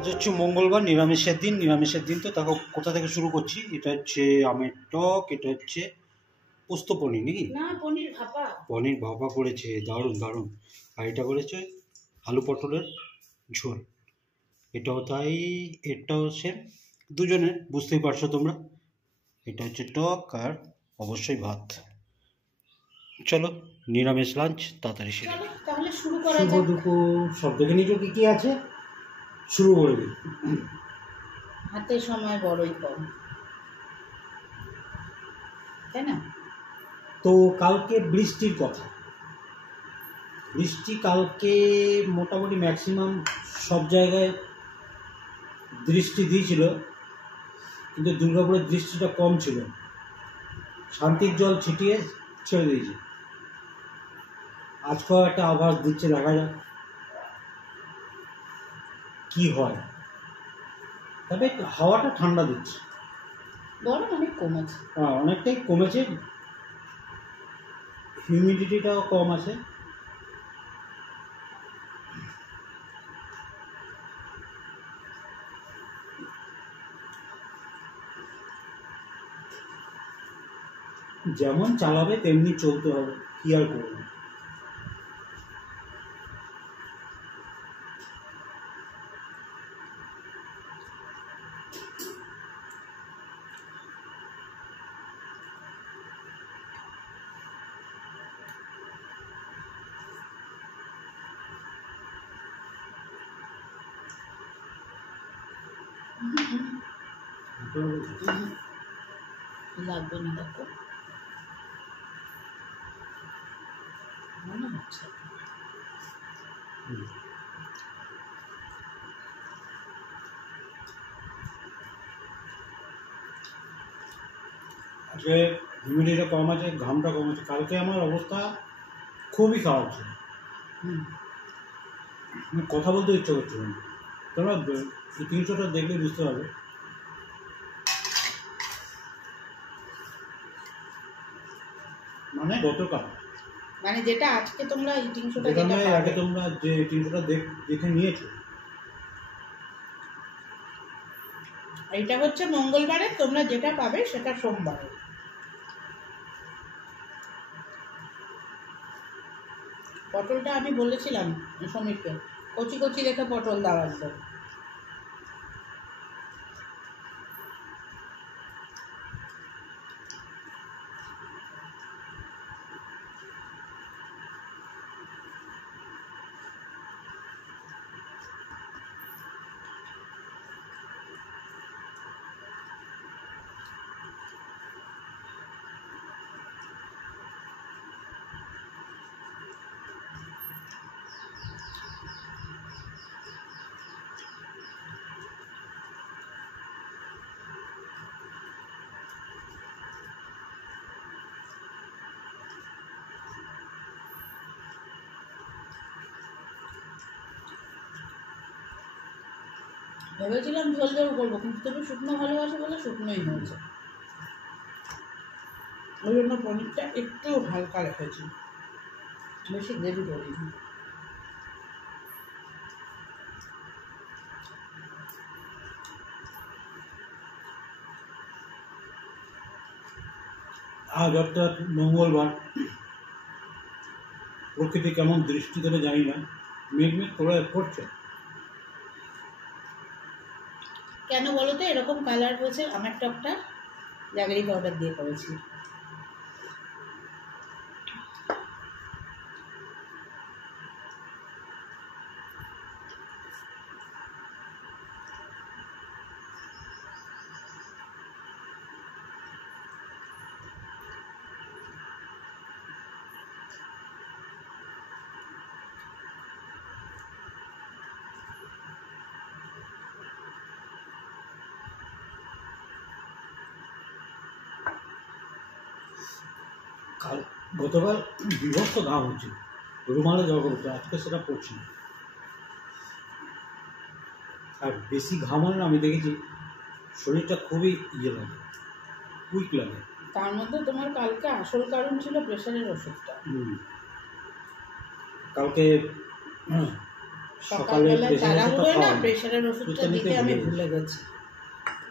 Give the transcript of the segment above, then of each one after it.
আজ হচ্ছে মঙ্গলবার, নিরামিষের দিন। তো দেখো কোথা থেকে শুরু করছি। এটা হচ্ছে আমের টক, এটা হচ্ছে পোস্ত পনির নাকি না, পনির ভাপা। পনির ভাপা করেছে, দারুণ দারুণ। আর এটা করেছে আলু পটলের ঝোল। এটাও তাই, এটাও সেম, দুজনের বুঝতেই পারছো তোমরা। এটা হচ্ছে টক আর অবশ্যই ভাত। চলো নিরামিষ লাঞ্চ তাড়াতাড়ি সেরে চলো নিই। তাহলে শুরু করা শুভ যাক। দুপুর, সব দেখে নিচো কি কি আছে, শুরু করে দিই। হাতে সময় বড়ই কম, তাই না? তো কালকে বৃষ্টির কথা, বৃষ্টি কালকে মোটামুটি ম্যাক্সিমাম সব জায়গায় দৃষ্টি দিয়েছিল, কিন্তু দুর্গাপুরের দৃষ্টিটা কম ছিল। শান্তির জল ছিটিয়ে ছেড়ে দিয়েছে। আজকেও একটা আভাস দিচ্ছে, দেখা যাক কি হয়। তবে হাওয়াটা ঠান্ডা দিচ্ছে, গরম অনেক কমেছে। অনেকটাই কমেছে, হিউমিডিটিটাও কম আছে। যেমন চালাবে তেমনি চলতে হবে, কি আর করবে। লাগবে না, দেখো মনে হচ্ছে। আজকে হিউমিডিটিটা কম আছে, ঘামটা কম আছে। কালকে আমার অবস্থা খুবই খারাপ ছিল, কথা বলতে ইচ্ছা করছিল না। তোমরা এই 300টা দেখলে বুঝতে পারবে। মানে গতকাল, মানে যেটা আজকে তোমরা এই 300টা যেটা যেটা নয়, আগে পাবে, তোমরা যে 300টা দেখে নিয়েছো। এটা হচ্ছে মঙ্গলবারে, তোমরা যেটা পাবে সেটা সোমবারে। পটলটা আমি বলেছিলাম সমীরকে, কচি কচি রেখে পটল দেওয়া আসবে। ভেবেছিলাম ঝোল ঝোল করবো, কিন্তু তুমি শুকনো ভালোবাসো বলে শুকনোই হয়েছে। ওই জন্য পনিরটা একটু হালকা রেখেছি, বেশি গ্রেভি করিনি। আজ অর্থাৎ মঙ্গলবার, প্রকৃতি কেমন দৃষ্টি দেবে জানি না, মেঘ মেঘ করে পড়ছে। কেন বলো তো এরকম কালার হয়েছে? আমার টকটা জাগেরি পাউডার দিয়ে করেছি। গতকাল বিভক্ত ঘাম হচ্ছে, রুমালে জল করতে, আজকে সেটা পড়ছি না। আর বেশি ঘাম হলে আমি দেখেছি শরীরটা খুবই ইয়ে লাগে, উইক লাগে। তার মধ্যে তোমার কালকে আসল কারণ ছিল প্রেশারের ওষুধটা। কালকে সকালবেলা তাড়াহুড়োয় না প্রেশারের তুই ওষুধটা তো নিতে দিতে আমি ভুলে ভুলে গেছি।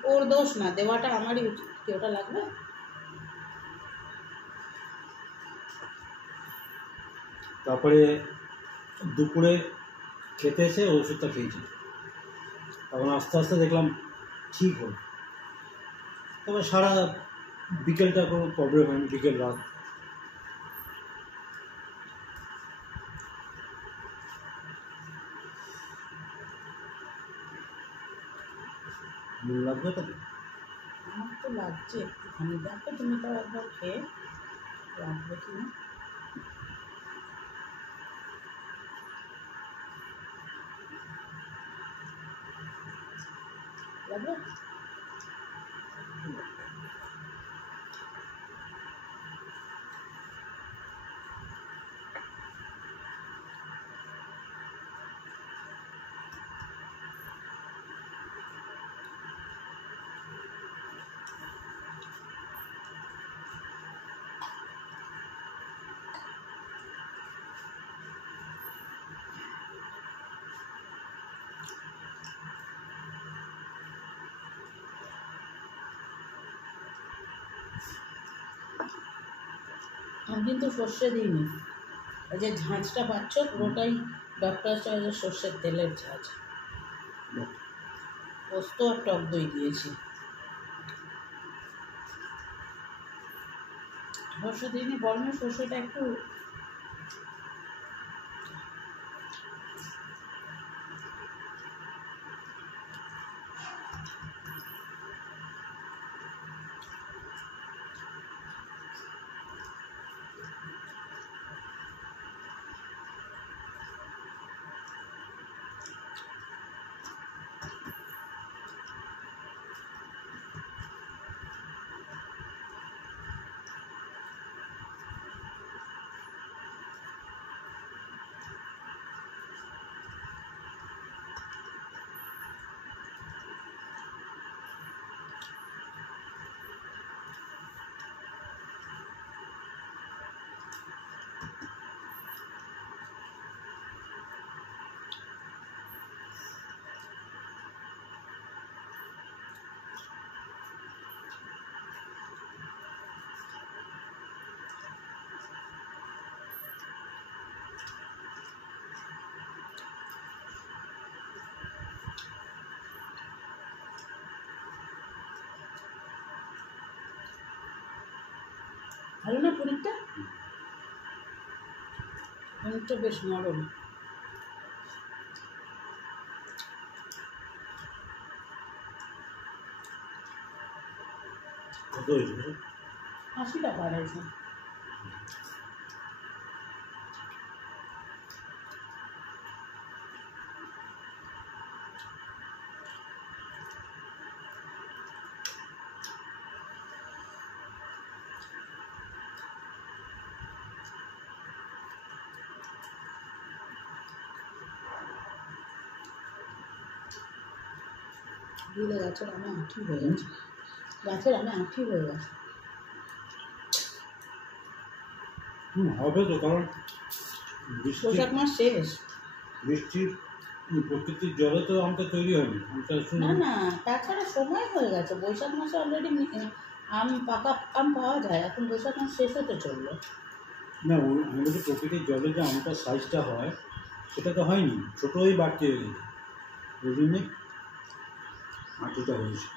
ওর দোষ না, দেওয়াটা আমারই উচিত। কি ওটা লাগবে? তারপরে দুপুরে খেতে এসে ওষুধটা খেয়েছি, তখন আস্তে আস্তে দেখলাম ঠিক হল। তবে সারা বিকেলটা কোনো প্রবলেম হয়নি, বিকেল রাত। নুন লাগবে তো? আমার তো লাগছে একটুখানি, দেখো তুমি তাও একবার খেয়ে লাগবে কি না। লাগবে? আমি কিন্তু সর্ষে দিইনি। এই যে ঝাঁঝটা পাচ্ছ পুরোটাই ডক্টর চয়েসের সর্ষের তেলের ঝাঁঝ। পোস্ত আর টক দই দিয়েছি, সর্ষে দিইনি। গরমে সর্ষেটা একটু ভালো না। পনিরটা পনিরটা বেশ নরম। কত হয়েছিল? 80 টাকা 250। দিলে গাছের আমি আঁঠি হয়ে গেছে, গাছের আমি আঁঠি হয়ে গেছে। হবে তো, কারণ বৃষ্টি বৈশাখ মাস শেষ। বৃষ্টির প্রকৃতির জলে তো আমটা তৈরি হয়নি, আমটা শুধু না না, তাছাড়া সময় হয়ে গেছে। বৈশাখ মাসে অলরেডি আম পাকা আম পাওয়া যায়। এখন বৈশাখ মাস শেষ হতে চললো। না, আমাদের যে প্রকৃতির জলে যে আমটার সাইজটা হয় সেটা তো হয়নি, ছোটোই বাড়তি হয়ে গেছে, ওই জন্যে মাটিটা হয়েছে।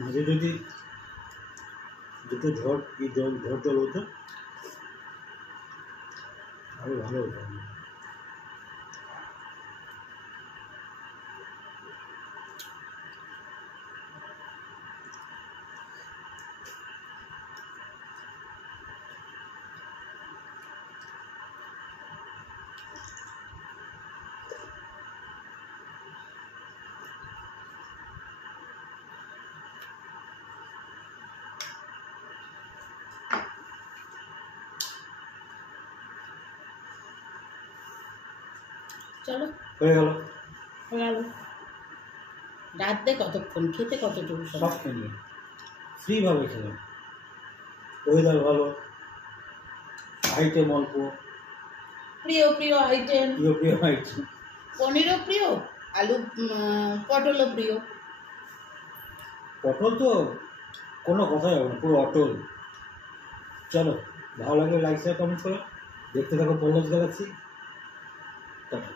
মাঝে যদি দুটো ঝড় জল হতো আরও ভালো হতো। চলো, হয়ে গেল। হয়ে গেল। রাত দে কতক্ষণ, খেতে কতটুকু সব সময়? খেয়ে ফ্রিভাবে খেলাম, ওয়েদার ভালো, আইটেম অল্প, প্রিয় প্রিয় আইটেম। প্রিয় প্রিয় আইটেম। পনিরও প্রিয়, আলু পটলও প্রিয়। পটল তো কোনো কথাই হবে না, পুরো অটল। চলো, ভালো লাগলে লাইক শেয়ার কমেন্ট করো, দেখতে থাকো পল্লব গ্যালাক্সি। টাটা।